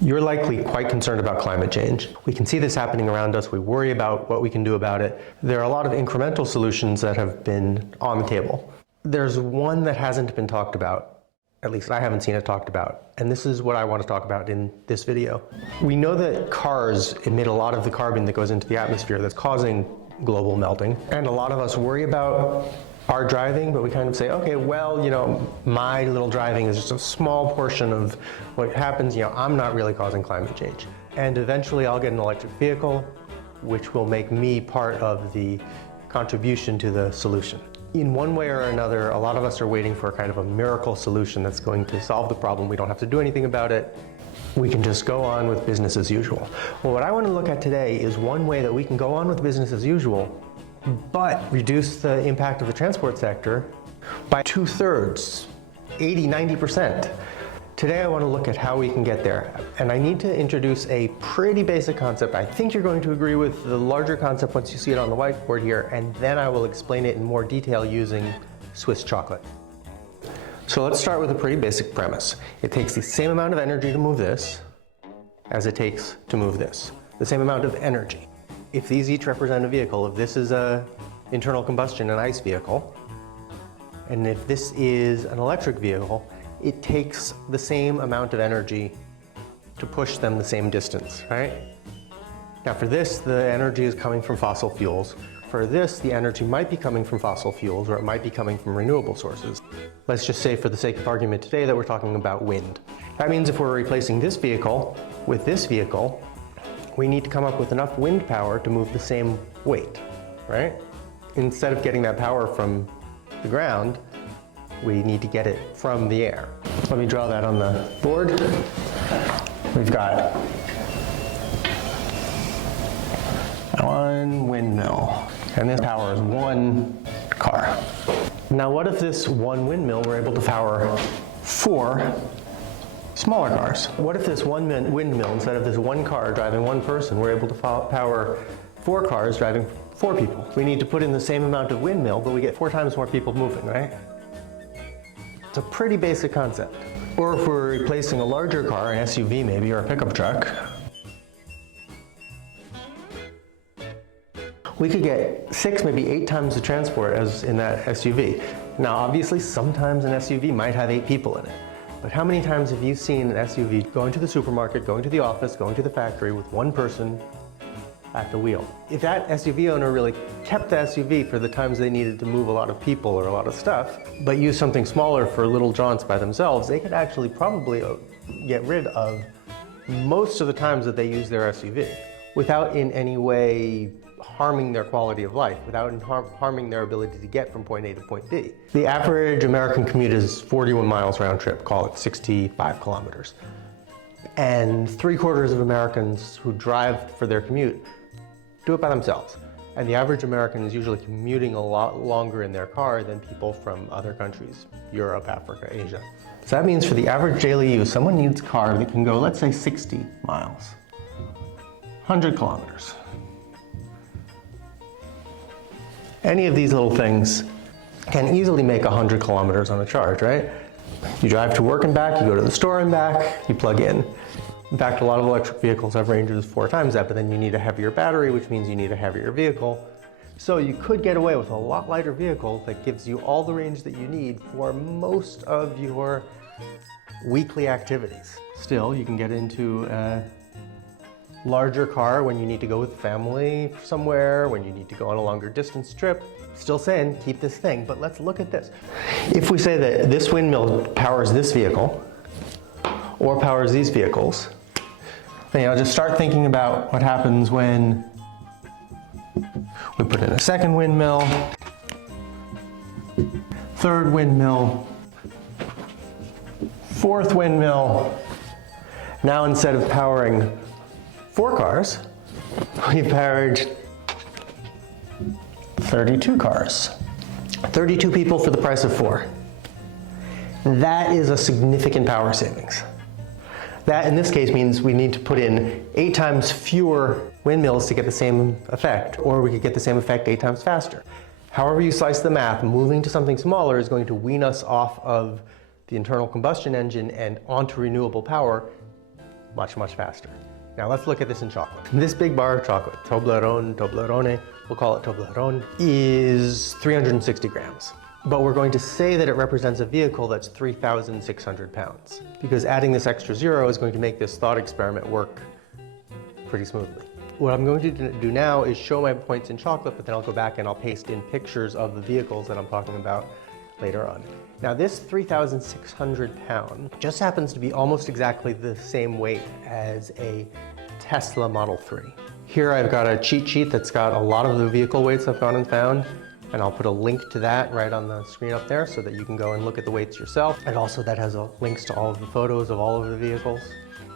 You're likely quite concerned about climate change. We can see this happening around us. We worry about what we can do about it. There are a lot of incremental solutions that have been on the table. There's one that hasn't been talked about, at least I haven't seen it talked about, and this is what I want to talk about in this video. We know that cars emit a lot of the carbon that goes into the atmosphere that's causing global melting, and a lot of us worry about our driving, but we kind of say, okay, well, you know, my little driving is just a small portion of what happens. You know, I'm not really causing climate change. And eventually I'll get an electric vehicle, which will make me part of the contribution to the solution. In one way or another, a lot of us are waiting for kind of a miracle solution that's going to solve the problem. We don't have to do anything about it. We can just go on with business as usual. Well, what I want to look at today is one way that we can go on with business as usual, but reduce the impact of the transport sector by 2/3, 80–90%. Today I want to look at how we can get there, and I need to introduce a pretty basic concept. I think you're going to agree with the larger concept once you see it on the whiteboard here, and then I will explain it in more detail using Swiss chocolate. So let's start with a pretty basic premise. It takes the same amount of energy to move this as it takes to move this. The same amount of energy. If these each represent a vehicle, if this is an internal combustion, an ICE vehicle, and if this is an electric vehicle, it takes the same amount of energy to push them the same distance, right? Now for this, the energy is coming from fossil fuels. For this, the energy might be coming from fossil fuels, or it might be coming from renewable sources. Let's just say, for the sake of argument today, that we're talking about wind. That means if we're replacing this vehicle with this vehicle, we need to come up with enough wind power to move the same weight, right? Instead of getting that power from the ground, we need to get it from the air. Let me draw that on the board. We've got one windmill, and this powers one car. Now what if this one windmill were able to power 4 smaller cars? What if this one windmill, instead of this one car driving one person, we're able to power 4 cars driving 4 people? We need to put in the same amount of windmill, but we get 4 times more people moving, right? It's a pretty basic concept. Or if we're replacing a larger car, an SUV maybe, or a pickup truck, we could get 6, maybe 8 times the transport as in that SUV. Now obviously sometimes an SUV might have 8 people in it. But how many times have you seen an SUV going to the supermarket, going to the office, going to the factory with one person at the wheel? If that SUV owner really kept the SUV for the times they needed to move a lot of people or a lot of stuff, but used something smaller for little jaunts by themselves, they could actually probably get rid of most of the times that they use their SUV without in any way harming their quality of life, without harming their ability to get from point A to point B. The average American commute is 41 miles round trip, call it 65 kilometers. And 3/4 of Americans who drive for their commute do it by themselves. And the average American is usually commuting a lot longer in their car than people from other countries, Europe, Africa, Asia. So that means for the average daily use, someone needs a car that can go, let's say 60 miles, 100 kilometers. Any of these little things can easily make 100 kilometers on a charge, right? You drive to work and back, you go to the store and back, you plug in. In fact, a lot of electric vehicles have ranges 4 times that, but then you need a heavier battery, which means you need a heavier vehicle. So you could get away with a lot lighter vehicle that gives you all the range that you need for most of your weekly activities. Still, you can get into a larger car when you need to go with family somewhere, when you need to go on a longer distance trip. Still saying, keep this thing, but let's look at this. If we say that this windmill powers this vehicle, or powers these vehicles, then I'll just start thinking about what happens when we put in a second windmill, third windmill, fourth windmill. Now instead of powering 4 cars, we've powered 32 cars. 32 people for the price of 4. That is a significant power savings. That in this case means we need to put in 8 times fewer windmills to get the same effect, or we could get the same effect 8 times faster. However you slice the math, moving to something smaller is going to wean us off of the internal combustion engine and onto renewable power much, much faster. Now let's look at this in chocolate. This big bar of chocolate, Toblerone, we'll call it Toblerone, is 360 grams. But we're going to say that it represents a vehicle that's 3,600 pounds, because adding this extra zero is going to make this thought experiment work pretty smoothly. What I'm going to do now is show my points in chocolate, but then I'll go back and I'll paste in pictures of the vehicles that I'm talking about later on. Now this 3,600 pound just happens to be almost exactly the same weight as a Tesla Model 3. Here I've got a cheat sheet that's got a lot of the vehicle weights I've gone and found, and I'll put a link to that right on the screen up there so that you can go and look at the weights yourself. And also that has links to all of the photos of all of the vehicles,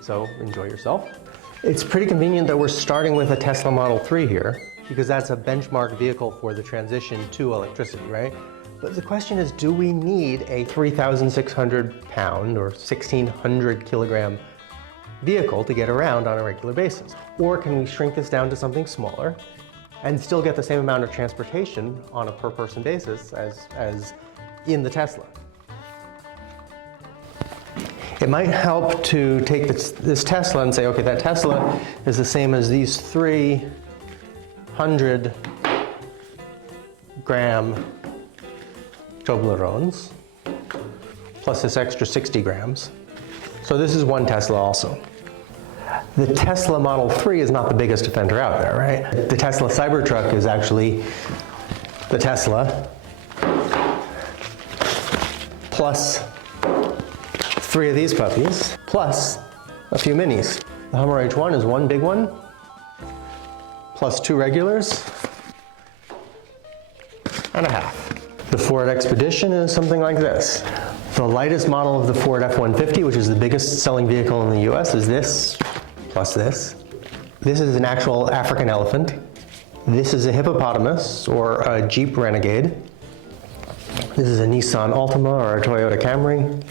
so enjoy yourself. It's pretty convenient that we're starting with a Tesla Model 3 here, because that's a benchmark vehicle for the transition to electricity, right? But the question is, do we need a 3,600 pound or 1,600 kilogram vehicle to get around on a regular basis? Or can we shrink this down to something smaller and still get the same amount of transportation on a per person basis as in the Tesla? It might help to take this Tesla and say, okay, that Tesla is the same as these 300 gram Toblerones, plus this extra 60 grams. So this is one Tesla also. The Tesla Model 3 is not the biggest offender out there, right? The Tesla Cybertruck is actually the Tesla plus 3 of these puppies, plus a few minis. The Hummer H1 is one big one, plus 2 regulars, and a half. The Ford Expedition is something like this. The lightest model of the Ford F-150, which is the biggest selling vehicle in the US, is this, plus this. This is an actual African elephant. This is a hippopotamus, or a Jeep Renegade. This is a Nissan Altima or a Toyota Camry.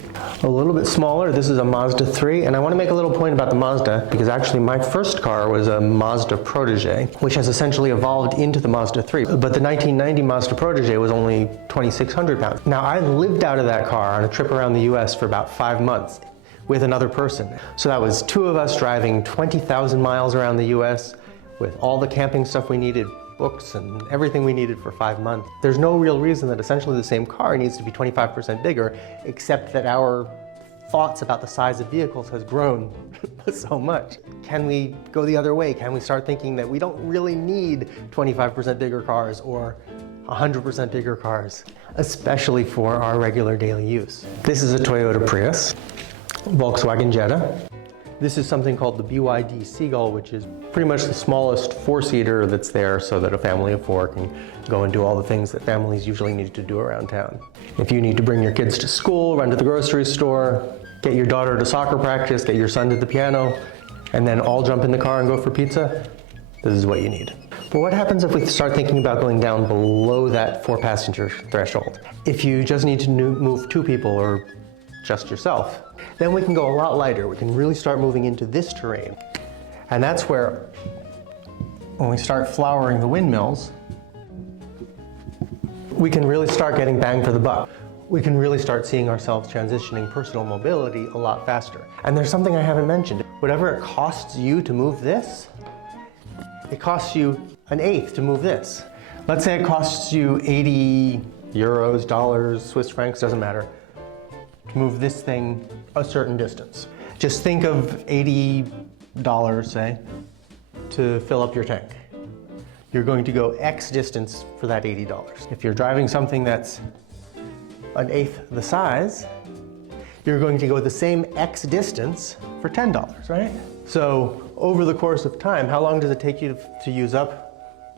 A little bit smaller, this is a Mazda 3, and I want to make a little point about the Mazda because actually my first car was a Mazda Protege, which has essentially evolved into the Mazda 3. But the 1990 Mazda Protege was only 2,600 pounds. Now I lived out of that car on a trip around the US for about 5 months with another person. So that was 2 of us driving 20,000 miles around the US with all the camping stuff we needed, books and everything we needed for 5 months. There's no real reason that essentially the same car needs to be 25% bigger, except that our thoughts about the size of vehicles has grown so much. Can we go the other way? Can we start thinking that we don't really need 25% bigger cars or 100% bigger cars, especially for our regular daily use? This is a Toyota Prius, Volkswagen Jetta. This is something called the BYD Seagull, which is pretty much the smallest 4-seater that's there so that a family of 4 can go and do all the things that families usually need to do around town. If you need to bring your kids to school, run to the grocery store, get your daughter to soccer practice, get your son to the piano, and then all jump in the car and go for pizza, this is what you need. But what happens if we start thinking about going down below that 4-passenger threshold? If you just need to move 2 people or just yourself, then we can go a lot lighter. We can really start moving into this terrain. And that's where, when we start flowering the windmills, we can really start getting bang for the buck. We can really start seeing ourselves transitioning personal mobility a lot faster. And there's something I haven't mentioned. Whatever it costs you to move this, it costs you 1/8 to move this. Let's say it costs you 80 euros, dollars, Swiss francs, doesn't matter, to move this thing a certain distance. Just think of $80, say, to fill up your tank. You're going to go X distance for that $80. If you're driving something that's 1/8 the size, you're going to go the same X distance for $10, right? So over the course of time, how long does it take you to use up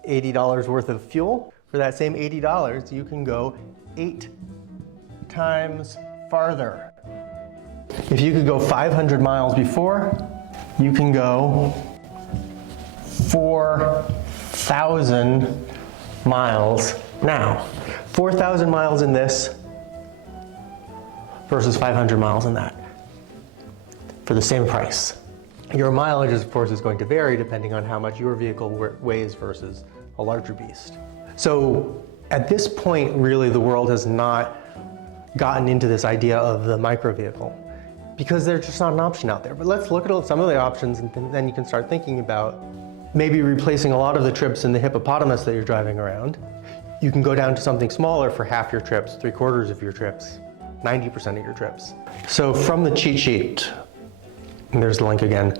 $80 worth of fuel? For that same $80, you can go 8 times farther. If you could go 500 miles before, you can go 4,000 miles now. 4,000 miles in this versus 500 miles in that for the same price. Your mileage, of course, is going to vary depending on how much your vehicle weighs versus a larger beast. So at this point, really, the world has not gotten into this idea of the micro vehicle. because they're just not an option out there. But let's look at some of the options, and then you can start thinking about maybe replacing a lot of the trips in the hippopotamus that you're driving around. You can go down to something smaller for half your trips, 3/4 of your trips, 90% of your trips. So from the cheat sheet, and there's the link again,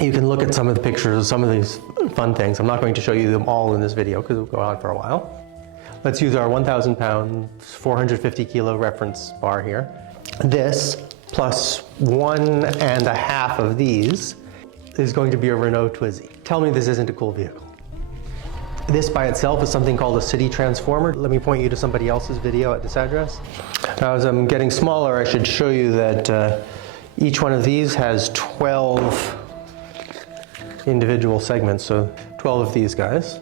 you can look at some of the pictures of some of these fun things. I'm not going to show you them all in this video because it'll go on for a while. Let's use our 1,000 pound, 450 kilo reference bar here. This plus 1.5 of these is going to be a Renault Twizy. Tell me this isn't a cool vehicle. This by itself is something called a city transformer. Let me point you to somebody else's video at this address. Now as I'm getting smaller, I should show you that each one of these has 12 individual segments, so 12 of these guys.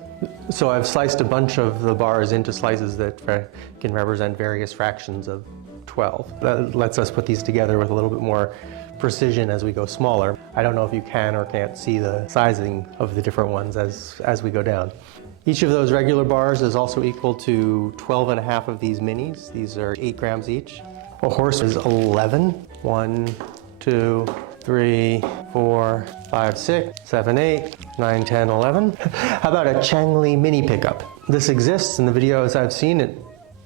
So I've sliced a bunch of the bars into slices that can represent various fractions of 12. That lets us put these together with a little bit more precision as we go smaller. I don't know if you can or can't see the sizing of the different ones as we go down. Each of those regular bars is also equal to 12.5 of these minis. These are 8 grams each. A horse is 11. 1, 2, 3, 4, 5, 6, 7, 8, 9, 10, 11. How about a Changli mini pickup? This exists in the videos I've seen. It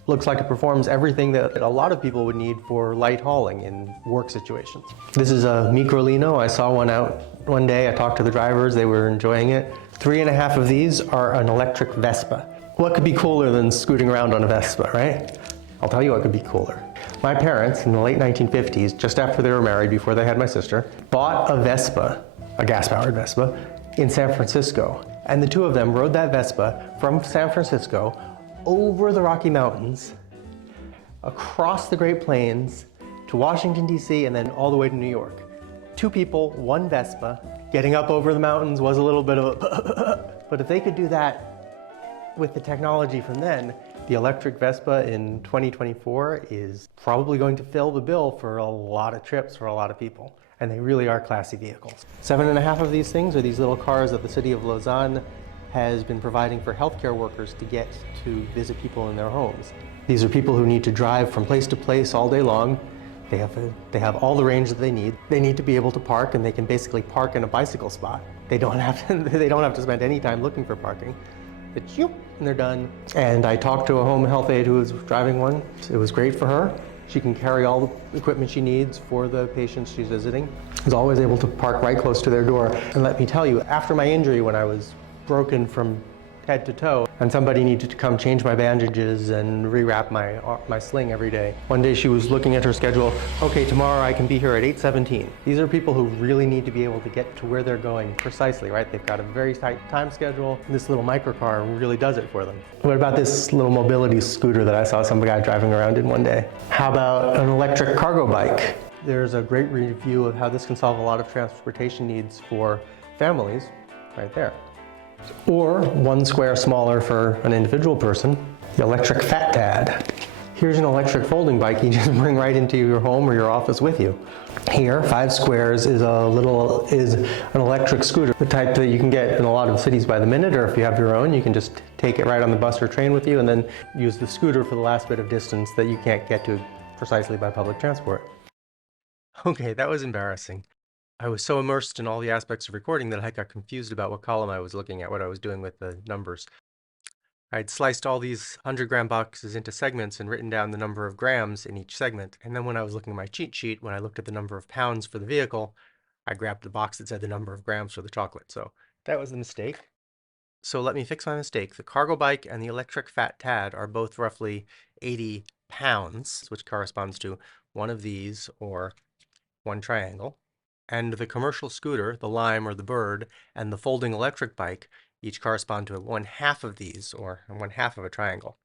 looks like it performs everything that a lot of people would need for light hauling in work situations. This is a Microlino. I saw one out one day. I talked to the drivers. They were enjoying it. 3.5 of these are an electric Vespa. What could be cooler than scooting around on a Vespa, right? I'll tell you what could be cooler. My parents, in the late 1950s, just after they were married, before they had my sister, bought a Vespa, a gas-powered Vespa, in San Francisco. And the two of them rode that Vespa from San Francisco over the Rocky Mountains, across the Great Plains, to Washington, D.C., and then all the way to New York. 2 people, 1 Vespa. Getting up over the mountains was a little bit of a but if they could do that with the technology from then, the electric Vespa in 2024 is probably going to fill the bill for a lot of trips for a lot of people. And they really are classy vehicles. 7.5 of these things are these little cars that the city of Lausanne has been providing for healthcare workers to get to visit people in their homes. These are people who need to drive from place to place all day long. They have all the range that they need. They need to be able to park, and they can basically park in a bicycle spot. They don't have to spend any time looking for parking. It's and they're done. And I talked to a home health aide who was driving one. It was great for her. She can carry all the equipment she needs for the patients she's visiting. Is always able to park right close to their door. And let me tell you, after my injury when I was broken from head to toe, and somebody needed to come change my bandages and rewrap my sling every day. One day she was looking at her schedule, okay, tomorrow I can be here at 8:17. These are people who really need to be able to get to where they're going precisely, right? They've got a very tight time schedule. This little microcar really does it for them. What about this little mobility scooter that I saw some guy driving around in one day? How about an electric cargo bike? There's a great review of how this can solve a lot of transportation needs for families right there. Or 1 square smaller for an individual person, the electric Fat Dad. Here's an electric folding bike you just bring right into your home or your office with you. Here, 5 squares is an electric scooter, the type that you can get in a lot of cities by the minute, or if you have your own, you can just take it right on the bus or train with you and then use the scooter for the last bit of distance that you can't get to precisely by public transport. Okay, that was embarrassing. I was so immersed in all the aspects of recording that I got confused about what column I was looking at, what I was doing with the numbers. I'd sliced all these 100-gram boxes into segments and written down the number of grams in each segment. And then when I was looking at my cheat sheet, when I looked at the number of pounds for the vehicle, I grabbed the box that said the number of grams for the chocolate. So that was the mistake. So let me fix my mistake. The cargo bike and the electric Fat Tad are both roughly 80 pounds, which corresponds to 1 of these or 1 triangle. And the commercial scooter, the Lime or the Bird, and the folding electric bike each correspond to 1/2 of these, or 1/2 of a triangle.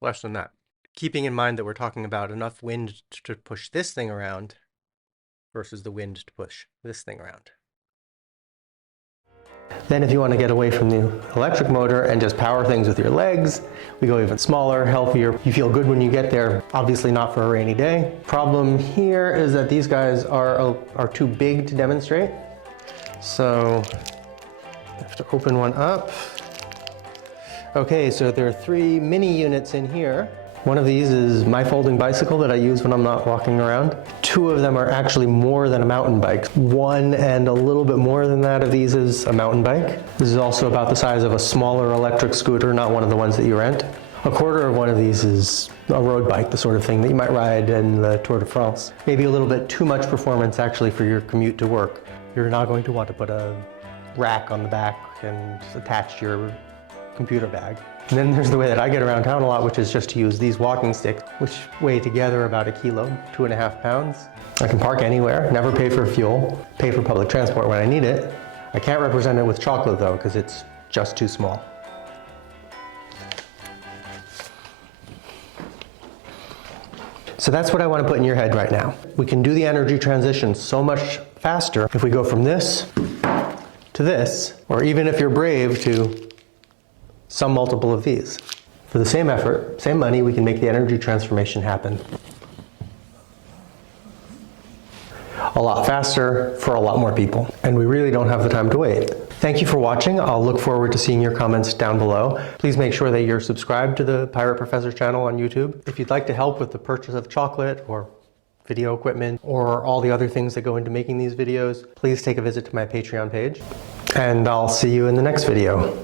Less than that. Keeping in mind that we're talking about enough wind to push this thing around versus the wind to push this thing around. Then if you want to get away from the electric motor and just power things with your legs, we go even smaller, healthier. You feel good when you get there, obviously not for a rainy day. Problem here is that these guys are too big to demonstrate. So I have to open one up. Okay, so there are 3 mini units in here. One of these is my folding bicycle that I use when I'm not walking around. 2 of them are actually more than a mountain bike. 1 and a little bit more than that of these is a mountain bike. This is also about the size of a smaller electric scooter, not one of the ones that you rent. A quarter of one of these is a road bike, the sort of thing that you might ride in the Tour de France. Maybe a little bit too much performance actually for your commute to work. You're not going to want to put a rack on the back and attach your computer bag. And then there's the way that I get around town a lot, which is just to use these walking sticks, which weigh together about 1 kilo, 2.5 pounds. I can park anywhere, never pay for fuel, pay for public transport when I need it. I can't represent it with chocolate though, because it's just too small. So that's what I want to put in your head right now. We can do the energy transition so much faster if we go from this to this, or even if you're brave, to some multiple of these. For the same effort, same money, we can make the energy transformation happen a lot faster for a lot more people. And we really don't have the time to wait. Thank you for watching. I'll look forward to seeing your comments down below. Please make sure that you're subscribed to the Pirate Professor channel on YouTube. If you'd like to help with the purchase of chocolate or video equipment or all the other things that go into making these videos, please take a visit to my Patreon page. And I'll see you in the next video.